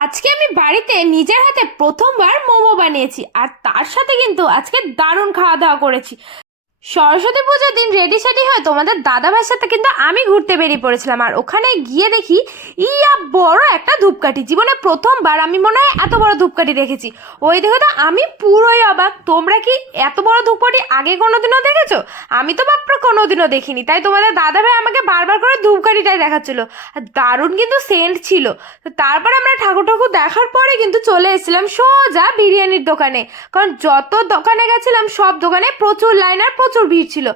আজকে আমি বাড়িতে নিজের হাতে প্রথমবার মোমো বানিয়েছি, আর তার সাথে কিন্তু আজকে দারুণ খাওয়া দাওয়া করেছি। সরস্বতী পুজোর দিন রেডি সেডি হয়ে তোমাদের দাদা ভাইয়ের সাথে কিন্তু আমি ঘুরতে বেরিয়ে পড়েছিলাম। আর ওখানে গিয়ে দেখি, ইয়া বড় একটা ধূপকাঠি। জীবনে প্রথমবার আমি মনে হয় এত বড় ধূপকাঠি দেখেছি। ওই দেখে তো, আমি পুরোই অবাক। তোমরা কি এত বড় ধূপকাঠি আগে কোনোদিনও দেখেছ? আমি তো বাপ্পা কোনোদিনও দেখিনি। তাই তোমাদের দাদা ভাই আমাকে বারবার করে ধূপকাঠিটাই দেখাচ্ছিল। আর দারুণ কিন্তু সেন্ট ছিল। তারপর আমরা ঠাকুর ঠাকুর দেখার পরে কিন্তু চলে এসেছিলাম সোজা বিরিয়ানির দোকানে। কারণ যত দোকানে গেছিলাম, সব দোকানে প্রচুর লাইন আর প্রচুর ভিড় ছিল।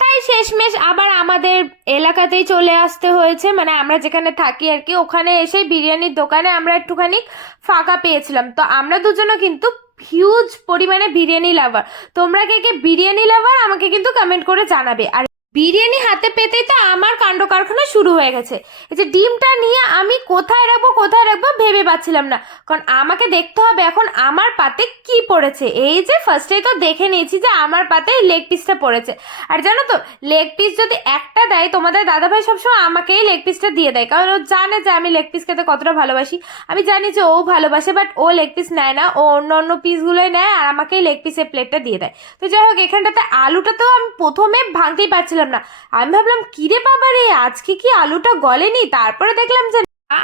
তাই শেষমেশ আবার আমাদের এলাকাতেই চলে আসতে হয়েছে। মানে আমরা যেখানে থাকি আর কি, ওখানে এসে বিরিয়ানির দোকানে আমরা একটুখানি ফাঁকা পেয়েছিলাম। তো আমরা দুজনও কিন্তু হিউজ পরিমাণে বিরিয়ানি লাভার তোমরা কে কে বিরিয়ানি লাভার আমাকে কিন্তু কমেন্ট করে জানাবে। আর বিরিয়ানি হাতে পেতেই তো আমার কাণ্ড কারখানা শুরু হয়ে গেছে। এই যে ডিমটা নিয়ে আমি কোথায় রাখব কোথায় রাখব ভেবে পাচ্ছিলাম না। কারণ আমাকে দেখতে হবে এখন আমার পাতে কি পড়েছে। এই যে ফার্স্টেই তো দেখে নিয়েছি যে আমার পাতে লেগ পিসটা পড়েছে। আর জানো তো লেগ পিস যদি একটা দেয়, তোমাদের দাদাভাই সবসময় আমাকেই লেগ পিসটা দিয়ে দেয়। কারণ ও জানে যে আমি লেগ পিস খেতে কতটা ভালোবাসি। আমি জানি যে ও ভালোবাসে বাট ও লেগ পিস নেয় না। ও অন্য অন্য পিসগুলোই নেয় আর আমাকেই লেগ পিসের প্লেটটা দিয়ে দেয়। তো যাই হোক, এখানটাতে আলুটা তো আমি প্রথমে ভাঙতেই পারছিলাম না। আমি ভাবলাম, কিরে বাবা রে, আজকে কি আলুটা গলেনি? তারপরে দেখলাম যে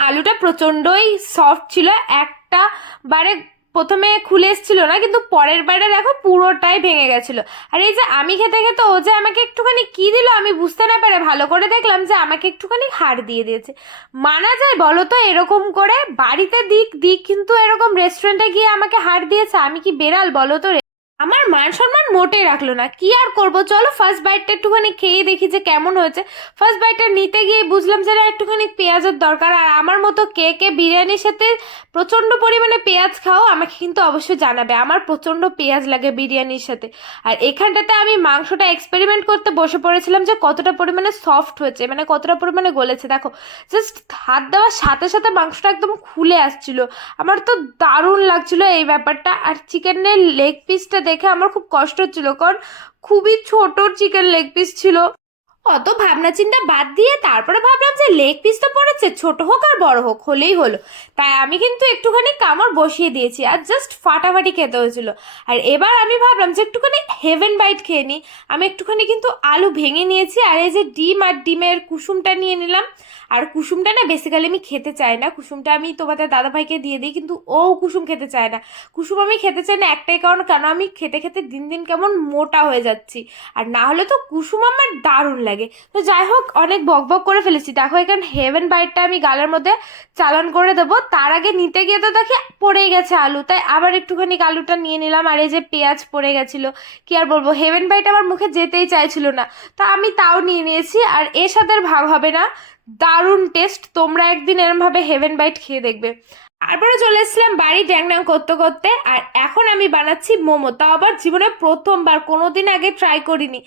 আলুটা প্রচণ্ডই সফট ছিল। একটা বারে প্রথমে খুলে এসেছিল না, কিন্তু পরের বারে দেখো পুরোটাই ভেঙে গেছিল। আর এই যে আমি খেতে খেতে ও যে আমাকে একটুখানি কি দিল আমি বুঝতে না পারে ভালো করে দেখলাম যে, আমাকে একটুখানি হাড় দিয়ে দিয়েছে। মানা যায় বলো তো এরকম করে বাড়িতে দিক দিক কিন্তু এরকম রেস্টুরেন্টে গিয়ে আমাকে হাড় দিয়েছে। আমি কি বেরাল বলো তো? আমার মান সম্মান মোটেই রাখল না। কি আর করব? চলো ফার্স্ট বাইটটা একটুখানি খেয়ে দেখি যে কেমন হয়েছে। ফার্স্ট বাইটটা নিতে গিয়ে বুঝলাম যে একটুখানি পেঁয়াজের দরকার। আর আমার মতো কে কে বিরিয়ানির সাথে প্রচণ্ড পরিমাণে পেঁয়াজ খাও, আমাকে কিন্তু অবশ্যই জানাবে। আমার প্রচণ্ড পেঁয়াজ লাগে বিরিয়ানির সাথে। আর এখানটাতে আমি মাংসটা এক্সপেরিমেন্ট করতে বসে পড়েছিলাম যে কতটা পরিমাণে সফট হয়েছে মানে কতটা পরিমাণে গলেছে। দেখো জাস্ট হাত দেওয়ার সাথে সাথে মাংসটা একদম খুলে আসছিল। আমার তো দারুণ লাগছিল এই ব্যাপারটা। আর চিকেনের লেগ পিসটা দেখে আমার খুব কষ্ট হচ্ছিল কারণ খুবই ছোট চিকেন লেগ পিস ছিল। অত ভাবনা চিন্তা বাদ দিয়ে তারপরে ভাবলাম যে লেগ পিস তো পড়েছে, ছোট হোক আর বড় হোক, হলেই হলো। তাই আমি কিন্তু একটুখানি কামড় বসিয়ে দিয়েছি আর জাস্ট ফাটাফাটি খেতে হয়েছিল। আর এবার আমি ভাবলাম যে একটুখানি হেভেন বাইট খেয়ে নিই। আমি একটুখানি কিন্তু আলু ভেঙে নিয়েছি আর এই যে ডিম আর ডিমের কুসুমটা নিয়ে নিলাম। আর কুসুমটা না বেসিক্যালি আমি খেতে চাই না। কুসুমটা আমি তোমাদের দাদাভাইকে দিয়ে দিই, কিন্তু ও কুসুম খেতে চায় না। কুসুম আমি খেতে চাই না একটাই কারণ, কেন আমি খেতে খেতে দিন দিন কেমন মোটা হয়ে যাচ্ছি। আর না হলে তো কুসুম আমার দারুণ লাগে। তো যাই হোক, অনেক বক বক করে ফেলেছি। দেখো, এখানে হেভেন বাইটটা আমি গালের মধ্যে চালান করে দেবো। তার আগে নিতে গিয়ে তো দেখি পড়েই গেছে আলু। তাই আবার একটুখানি আলুটা নিয়ে নিলাম। আর এই যে পেঁয়াজ পড়ে গেছিল, কি আর বলব? হেভেন বাইট আমার মুখে যেতেই চাইছিল না। তা আমি তাও নিয়ে নিয়েছি। আর এর সাথে ভাগ হবে না। দারুণ টেস্ট তোমরা একদিন এরমভাবে হেভেন বাইট খেয়ে দেখবে। তারপরে চলে এসেছিলাম বাড়ি ড্যাং ড্যাং করতে করতে, আর এখন আমি বানাচ্ছি মোমো। তাও আবার জীবনে প্রথমবার কোনো দিন আগে ট্রাই করিনি।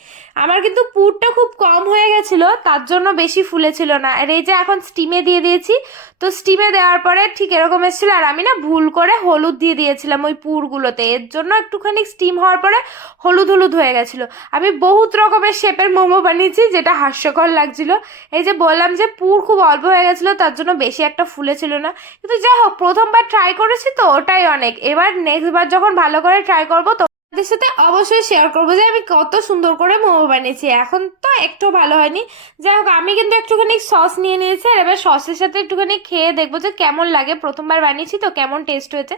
আমার কিন্তু পুরটা খুব কম হয়ে গেছিল, তার জন্য বেশি ফুলেছিল না। আর এই যে এখন স্টিমে দিয়ে দিয়েছি, তো স্টিমে দেওয়ার পরে ঠিক এরকম এসেছিল, আর আমি না ভুল করে হলুদ দিয়ে দিয়েছিলাম ওই পুরগুলোতে। এর জন্য একটুখানি স্টিম হওয়ার পরে হলুদ হলুদ হয়ে গেছিল। আমি বহুত রকমের শেপের মোমো বানিয়েছি, যেটা হাস্যকর লাগছিল। এই যে বললাম যে পুর খুব অল্প হয়ে গেছিল, তার জন্য বেশি একটা ফুলেছিল না। কিন্তু যাই হোক প্রথমবার ট্রাই করেছি তো, ওটাই অনেক। এবার নেক্সট বার যখন ভালো করে ট্রাই করব তো তোমাদের সাথে অবশ্যই শেয়ার করব যে আমি কত সুন্দর করে মোমো বানিয়েছি। এখন তো একটু ভালো হয়নি। যাই হোক, আমি কিন্তু একটুখানি সস নিয়ে নিয়েছি আর এবার সসের সাথে একটুখানি খেয়ে দেখব যে কেমন লাগে। প্রথমবার বানিয়েছি তো, কেমন টেস্ট হয়েছে।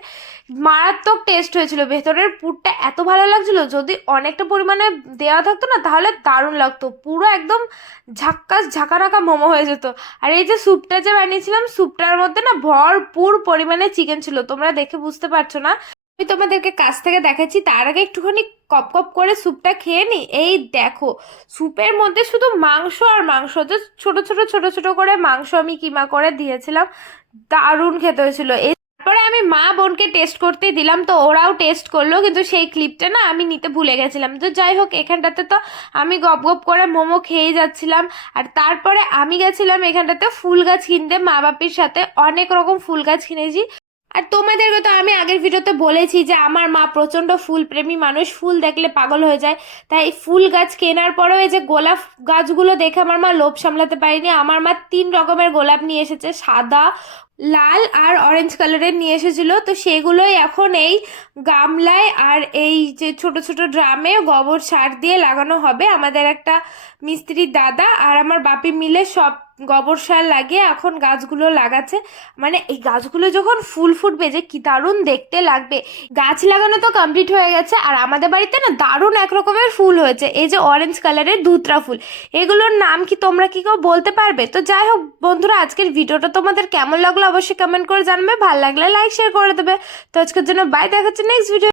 মারাত্মক টেস্ট হয়েছিল। ভেতরের পুরটা এত ভালো লাগছিল, যদি অনেকটা পরিমাণে দেওয়া থাকতো না, তাহলে দারুণ লাগতো। পুরো একদম ঝাক্কাস, ঝাঁকারাকা মোমো হয়ে যেত। আর এই যে স্যুপটা যে বানিয়েছিলাম স্যুপটার মধ্যে না ভরপুর পরিমাণে চিকেন ছিল। তোমরা দেখে বুঝতে পারছ না। আমি তোমাদেরকে কাছ থেকে দেখাচ্ছি, তার আগে একটুখানি কপ কপ করে স্যুপটা খেয়ে নি। এই দেখো, স্যুপের মধ্যে শুধু মাংস আর মাংস যে ছোট ছোট ছোট ছোট করে মাংস আমি কিমা করে দিয়েছিলাম। দারুণ খেতে হয়েছিল। এই তারপরে আমি মা বোনকে টেস্ট করতে দিলাম, তো ওরাও টেস্ট করল, কিন্তু সেই ক্লিপটা না আমি নিতে ভুলে গেছিলাম। তো যাই হোক, এখানটাতে তো আমি গপ গপ করে মোমো খেয়ে যাচ্ছিলাম। আর তারপরে আমি গেছিলাম এখানটাতে ফুল গাছ কিনতে, মা বাপির সাথে অনেক রকম ফুল গাছ কিনেছি। আর তোমাদেরকে তো আমি আগের ভিডিওতে বলেছি যে আমার মা প্রচণ্ড ফুল প্রেমী মানুষ, ফুল দেখলে পাগল হয়ে যায়। তাই ফুল গাছ কেনার পরেও এই যে গোলাপ গাছগুলো দেখে আমার মা লোভ সামলাতে পারেনি। আমার মা তিন রকমের গোলাপ নিয়ে এসেছে, সাদা লাল আর অরেঞ্জ কালারের নিয়ে এসেছিল। তো সেগুলোই এখন এই গামলায় আর এই যে ছোট ছোট ড্রামে গোবর সার দিয়ে লাগানো হবে। আমাদের একটা মিস্ত্রির দাদা আর আমার বাপি মিলে সব গোবর সার লাগিয়ে এখন গাছগুলো লাগাচ্ছে। মানে এই গাছগুলো যখন ফুল ফুটবে যে কি দারুণ দেখতে লাগবে। গাছ লাগানো তো কমপ্লিট হয়ে গেছে আর আমাদের বাড়িতে না দারুণ এক রকমের ফুল হয়েছে। এই যে অরেঞ্জ কালারের ধুতরা ফুল। এগুলোর নাম কি তোমরা কি কেউ বলতে পারবে? তো যাই হোক বন্ধুরা, আজকের ভিডিওটা তোমাদের কেমন লাগল অবশ্যই কমেন্ট করে জানবে। ভালো লাগলে লাইক শেয়ার করে দেবে। তো আজকের জন্য বাই দেখাচ্ছে নেক্সট ভিডিও